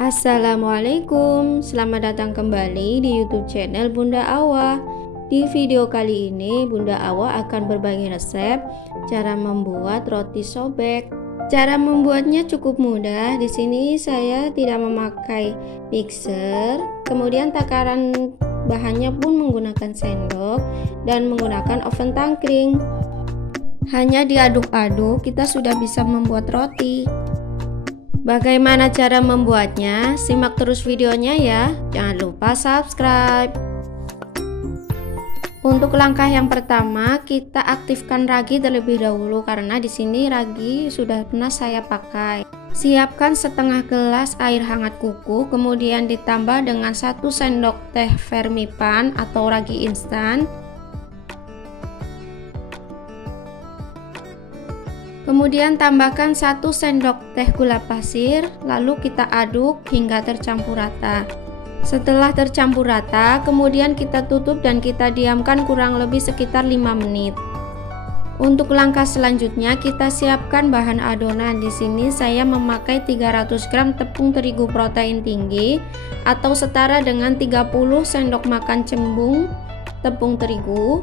Assalamualaikum, selamat datang kembali di YouTube channel Bunda Awa. Di video kali ini Bunda Awa akan berbagi resep cara membuat roti sobek. Cara membuatnya cukup mudah. Di sini saya tidak memakai mixer. Kemudian takaran bahannya pun menggunakan sendok dan menggunakan oven tangkring. Hanya diaduk-aduk kita sudah bisa membuat roti. Bagaimana cara membuatnya? Simak terus videonya ya. Jangan lupa subscribe. Untuk langkah yang pertama, kita aktifkan ragi terlebih dahulu karena di sini ragi sudah pernah saya pakai. Siapkan setengah gelas air hangat kuku, kemudian ditambah dengan 1 sendok teh Fermipan atau ragi instan. Kemudian tambahkan 1 sendok teh gula pasir, lalu kita aduk hingga tercampur rata. Setelah tercampur rata, kemudian kita tutup dan kita diamkan kurang lebih sekitar 5 menit. Untuk langkah selanjutnya, kita siapkan bahan adonan. Di sini saya memakai 300 gram tepung terigu protein tinggi atau setara dengan 30 sendok makan cembung tepung terigu.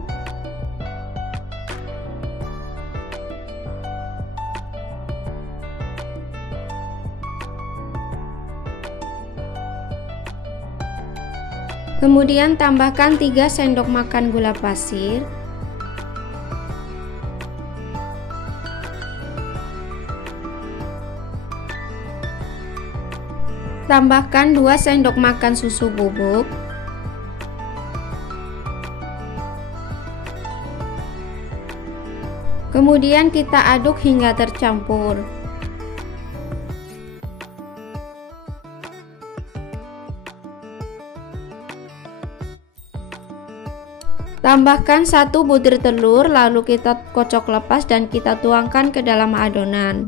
Kemudian tambahkan 3 sendok makan gula pasir. Tambahkan 2 sendok makan susu bubuk. Kemudian kita aduk hingga tercampur. Tambahkan 1 butir telur, lalu kita kocok lepas dan kita tuangkan ke dalam adonan.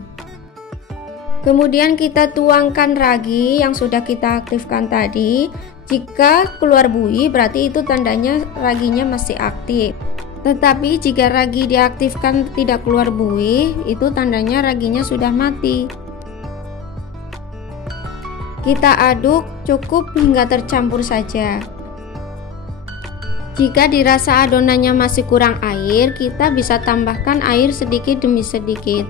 Kemudian kita tuangkan ragi yang sudah kita aktifkan tadi. Jika keluar buih berarti itu tandanya raginya masih aktif. Tetapi jika ragi diaktifkan tidak keluar buih, itu tandanya raginya sudah mati. Kita aduk cukup hingga tercampur saja. Jika dirasa adonannya masih kurang air, kita bisa tambahkan air sedikit demi sedikit.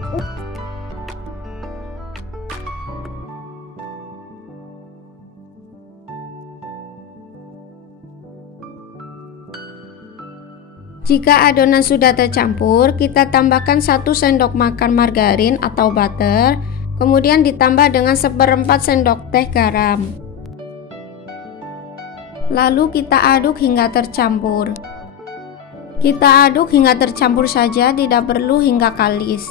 Jika adonan sudah tercampur, kita tambahkan 1 sendok makan margarin atau butter, kemudian ditambah dengan 1/4 sendok teh garam. Lalu kita aduk hingga tercampur. Kita aduk hingga tercampur saja, tidak perlu hingga kalis.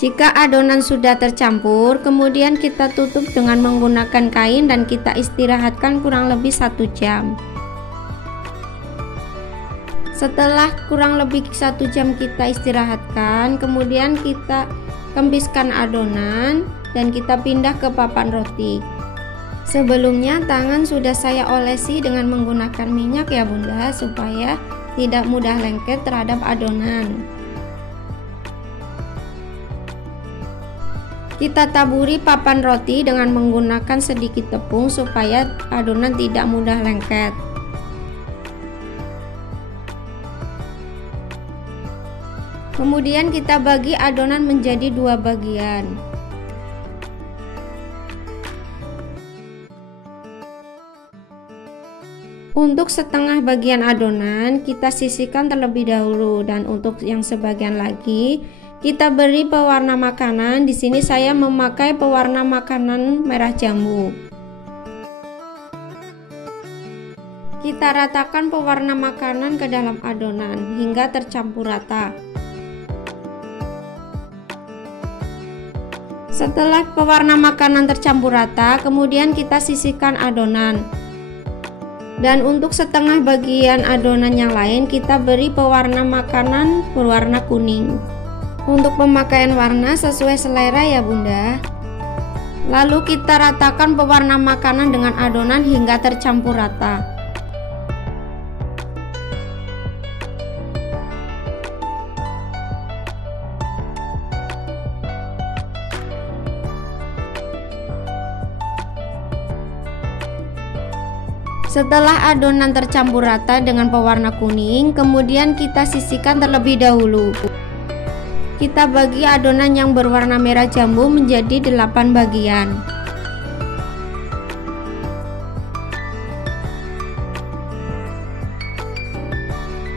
Jika adonan sudah tercampur, kemudian kita tutup dengan menggunakan kain dan kita istirahatkan kurang lebih 1 jam. Setelah kurang lebih 1 jam kita istirahatkan, kemudian kita kembiskan adonan dan kita pindah ke papan roti. Sebelumnya tangan sudah saya olesi dengan menggunakan minyak ya Bunda, supaya tidak mudah lengket terhadap adonan. Kita taburi papan roti dengan menggunakan sedikit tepung supaya adonan tidak mudah lengket. Kemudian kita bagi adonan menjadi 2 bagian. Untuk setengah bagian adonan kita sisihkan terlebih dahulu dan untuk yang sebagian lagi kita beri pewarna makanan. Di sini saya memakai pewarna makanan merah jambu. Kita ratakan pewarna makanan ke dalam adonan hingga tercampur rata. Setelah pewarna makanan tercampur rata, kemudian kita sisihkan adonan. Dan untuk setengah bagian adonan yang lain kita beri pewarna makanan berwarna kuning. Untuk pemakaian warna sesuai selera ya Bunda. Lalu kita ratakan pewarna makanan dengan adonan hingga tercampur rata. Setelah adonan tercampur rata dengan pewarna kuning, kemudian kita sisihkan terlebih dahulu. Kita bagi adonan yang berwarna merah jambu menjadi 8 bagian.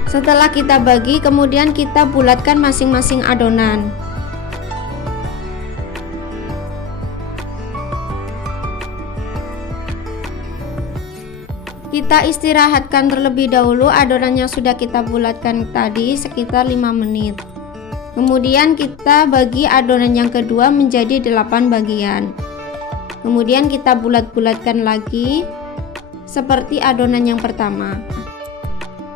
Setelah kita bagi, kemudian kita bulatkan masing-masing adonan. Kita istirahatkan terlebih dahulu adonan yang sudah kita bulatkan tadi sekitar 5 menit. Kemudian kita bagi adonan yang kedua menjadi 8 bagian. Kemudian kita bulat-bulatkan lagi seperti adonan yang pertama.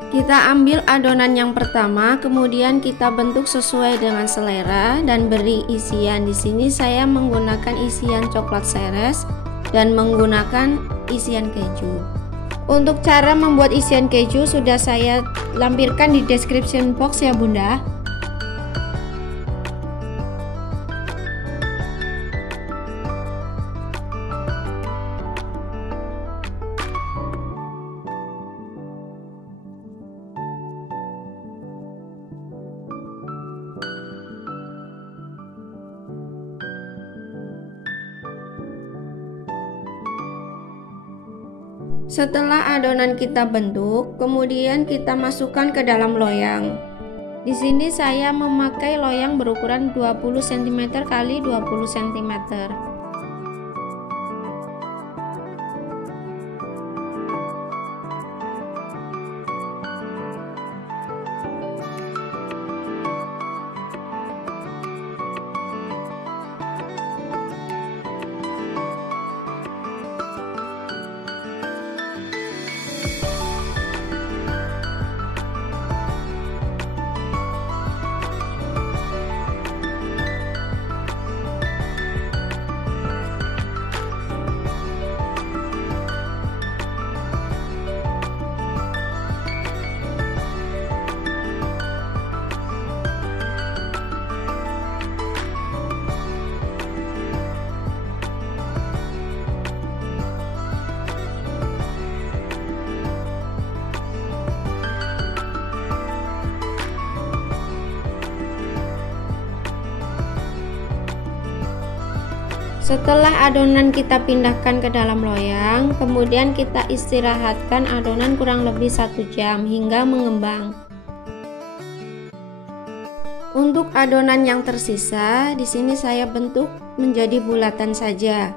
Kita ambil adonan yang pertama, kemudian kita bentuk sesuai dengan selera dan beri isian. Di sini saya menggunakan isian coklat seres dan menggunakan isian keju. Untuk cara membuat isian keju sudah saya lampirkan di description box ya Bunda. Setelah adonan kita bentuk, kemudian kita masukkan ke dalam loyang. Di sini saya memakai loyang berukuran 20 cm x 20 cm. Setelah adonan kita pindahkan ke dalam loyang, kemudian kita istirahatkan adonan kurang lebih 1 jam hingga mengembang. Untuk adonan yang tersisa, di sini saya bentuk menjadi bulatan saja.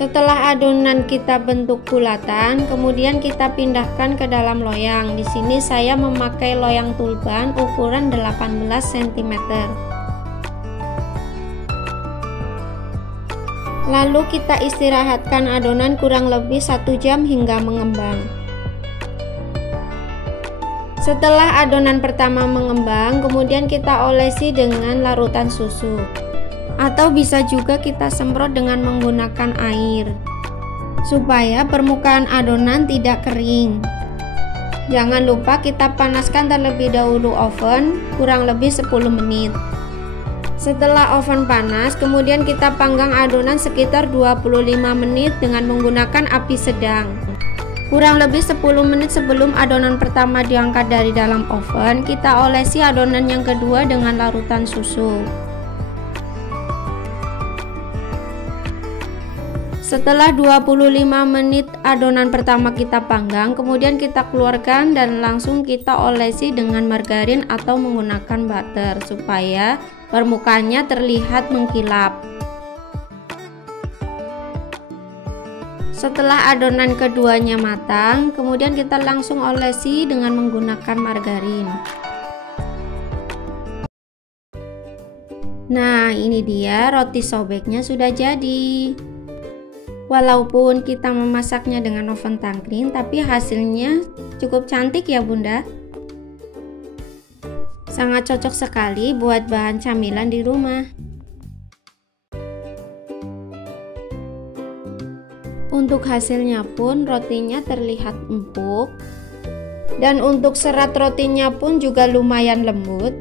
Setelah adonan kita bentuk bulatan, kemudian kita pindahkan ke dalam loyang. Di sini saya memakai loyang tulban ukuran 18 cm. Lalu kita istirahatkan adonan kurang lebih 1 jam hingga mengembang. Setelah adonan pertama mengembang, kemudian kita olesi dengan larutan susu. Atau bisa juga kita semprot dengan menggunakan air supaya permukaan adonan tidak kering. Jangan lupa kita panaskan terlebih dahulu oven kurang lebih 10 menit. Setelah oven panas, kemudian kita panggang adonan sekitar 25 menit dengan menggunakan api sedang. Kurang lebih 10 menit sebelum adonan pertama diangkat dari dalam oven, kita olesi adonan yang kedua dengan larutan susu. Setelah 25 menit adonan pertama kita panggang, kemudian kita keluarkan dan langsung kita olesi dengan margarin atau menggunakan butter supaya permukaannya terlihat mengkilap. Setelah adonan keduanya matang, kemudian kita langsung olesi dengan menggunakan margarin. Nah, ini dia roti sobeknya sudah jadi. Walaupun kita memasaknya dengan oven tangkring, tapi hasilnya cukup cantik ya Bunda. Sangat cocok sekali buat bahan camilan di rumah. Untuk hasilnya pun rotinya terlihat empuk. Dan untuk serat rotinya pun juga lumayan lembut.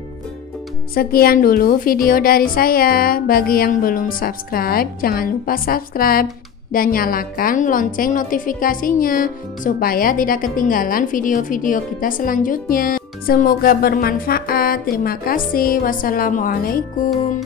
Sekian dulu video dari saya. Bagi yang belum subscribe, jangan lupa subscribe dan nyalakan lonceng notifikasinya supaya tidak ketinggalan video-video kita selanjutnya. Semoga bermanfaat. Terima kasih. Wassalamualaikum.